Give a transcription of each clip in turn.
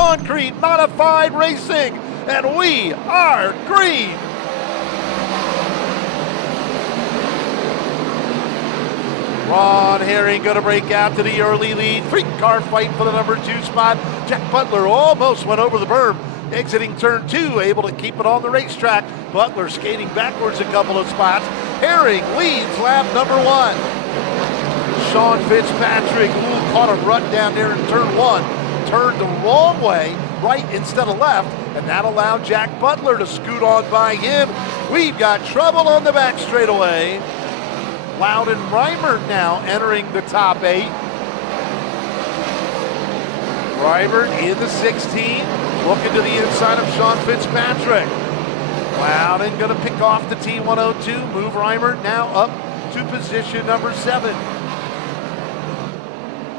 concrete modified racing, and we are green. Ron Herring going to break out to the early lead. 3-car fight for the number 2 spot. Jack Butler almost went over the berm. Exiting turn 2, able to keep it on the racetrack. Butler skating backwards a couple of spots. Herring leads lap number 1. Sean Fitzpatrick, who caught a rut down there in turn 1, turned the wrong way, right instead of left, and that allowed Jack Butler to scoot on by him. We've got trouble on the back straightaway. Loudon Reimert now entering the top 8. Reimert in the 16, looking to the inside of Sean Fitzpatrick. Loudon going to pick off the T102, move Reimert now up to position number 7.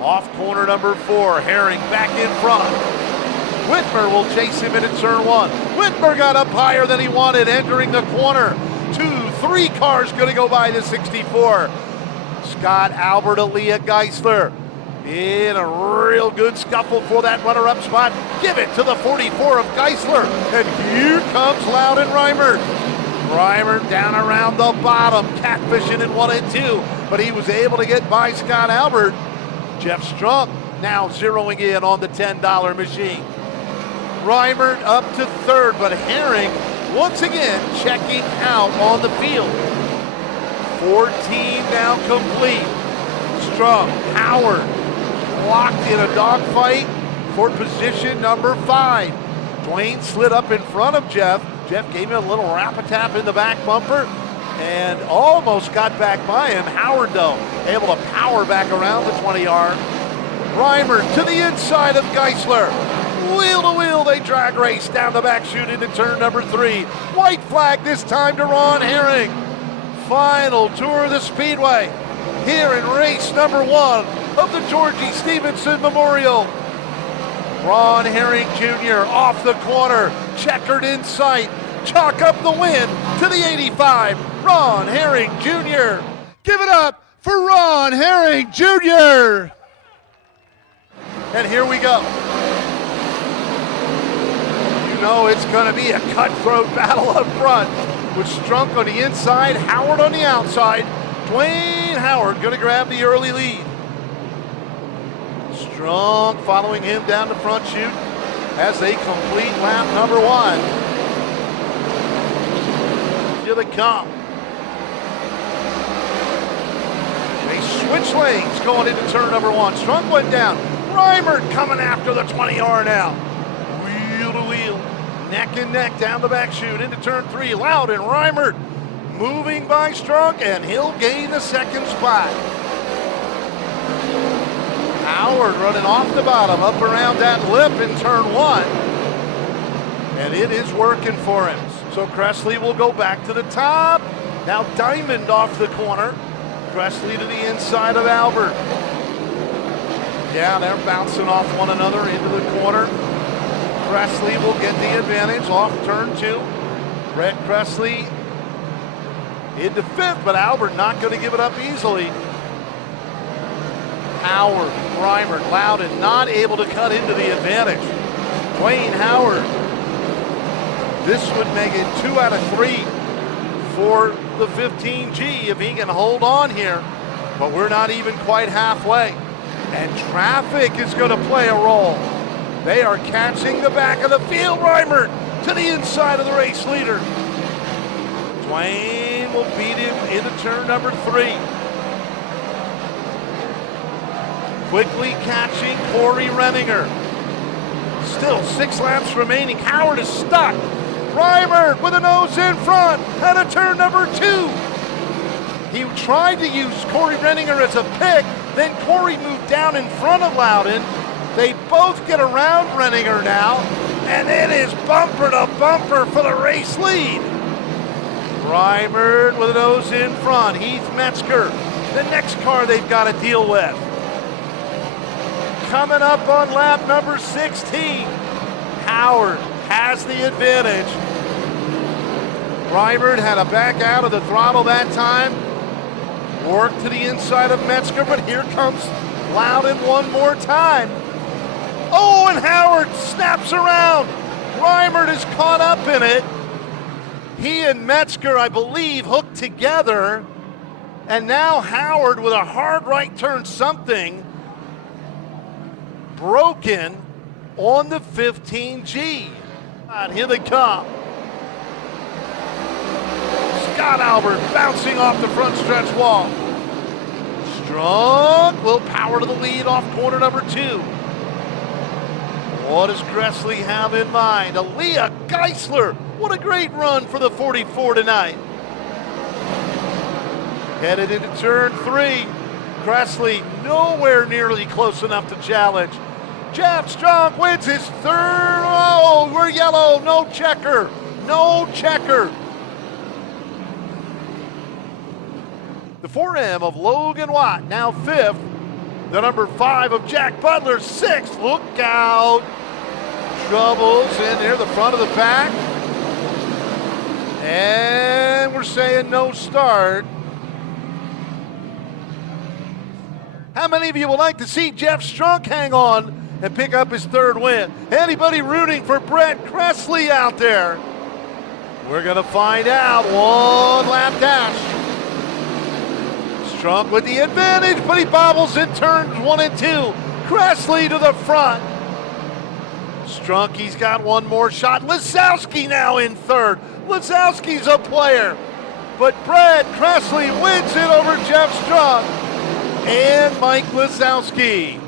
Off corner number 4, Herring back in front. Whitmer will chase him into turn 1. Whitmer got up higher than he wanted, entering the corner. 2-3 cars going to go by the 64. Scott Albert, Aaliyah Geisler in a real good scuffle for that runner-up spot. Give it to the 44 of Geisler, and here comes Loudon Reimert. Reimert down around the bottom, catfishing in 1 and 2, but he was able to get by Scott Albert. Jeff Strunk now zeroing in on the $10 machine. Reimert up to 3rd, but Herring once again checking out on the field. 14 now complete. Strunk, Howard locked in a dogfight for position number 5. Dwayne slid up in front of Jeff. Jeff gave him a little rap-a-tap in the back bumper and almost got back by him. Howard, though, able to power back around the 20-yard. Reimert to the inside of Geisler. Wheel to wheel, they drag race down the back chute into turn number 3. White flag this time to Ron Herring. Final tour of the Speedway here in race number 1 of the Georgie Stevenson Memorial. Ron Herring Jr. off the corner, checkered in sight. Chalk up the win to the 85. Ron Herring Jr. Give it up for Ron Herring Jr. And here we go. You know it's going to be a cutthroat battle up front with Strunk on the inside, Howard on the outside. Dwayne Howard going to grab the early lead. Strunk following him down the front chute as they complete lap number 1. Here they come. They switch lanes going into turn number 1. Strunk went down. Reimert coming after the 20-yard now. Wheel to wheel, neck and neck down the back chute into turn 3. Loudon Reimert moving by Strunk, and he'll gain the 2nd spot. Howard running off the bottom, up around that lip in turn 1. And it is working for him. So Cressley will go back to the top. Now Diamond off the corner. Cressley to the inside of Albert. Yeah, they're bouncing off one another into the corner. Cressley will get the advantage off turn 2. Brett Cressley into 5th, but Albert not going to give it up easily. Howard, Reimert, Loudon not able to cut into the advantage. Dwayne Howard. This would make it 2 out of 3 for the 15G if he can hold on here. But we're not even quite halfway. And traffic is going to play a role. They are catching the back of the field. Reimert to the inside of the race leader. Dwayne will beat him into turn number 3. Quickly catching Corey Renninger. Still 6 laps remaining. Howard is stuck. Reimert with a nose in front out of turn number 2. He tried to use Corey Renninger as a pick, then Corey moved down in front of Loudon. They both get around Renninger now, and it is bumper to bumper for the race lead. Reimert with a nose in front. Heath Metzger, the next car they've got to deal with. Coming up on lap number 16, Howard has the advantage. Reimert had to back out of the throttle that time. Work to the inside of Metzger, but here comes Loudon one more time. Oh, and Howard snaps around. Reimert is caught up in it. He and Metzger, I believe, hooked together. And now Howard with a hard right turn something broken on the 15G. Here they come. Scott Albert bouncing off the front stretch wall. Strong will power to the lead off corner number 2. What does Gressley have in mind? Aaliyah Geisler. What a great run for the 44 tonight. Headed into turn 3. Gressley nowhere nearly close enough to challenge. Jeff Strong wins his 3rd. Oh, we're yellow. No checker. No checker. The 4M of Logan Watt, now 5th. The number 5 of Jack Butler, 6th. Look out. Troubles in near the front of the pack. And we're saying no start. How many of you would like to see Jeff Strunk hang on and pick up his 3rd win? Anybody rooting for Brett Gressley out there? We're going to find out. 1 lap dash. Strunk with the advantage, but he bobbles in turns 1 and 2. Gressley to the front. Strunk, he's got one more shot. Lisowski now in 3rd. Lisowski's a player. But Brett Gressley wins it over Jeff Strunk and Mike Lisowski.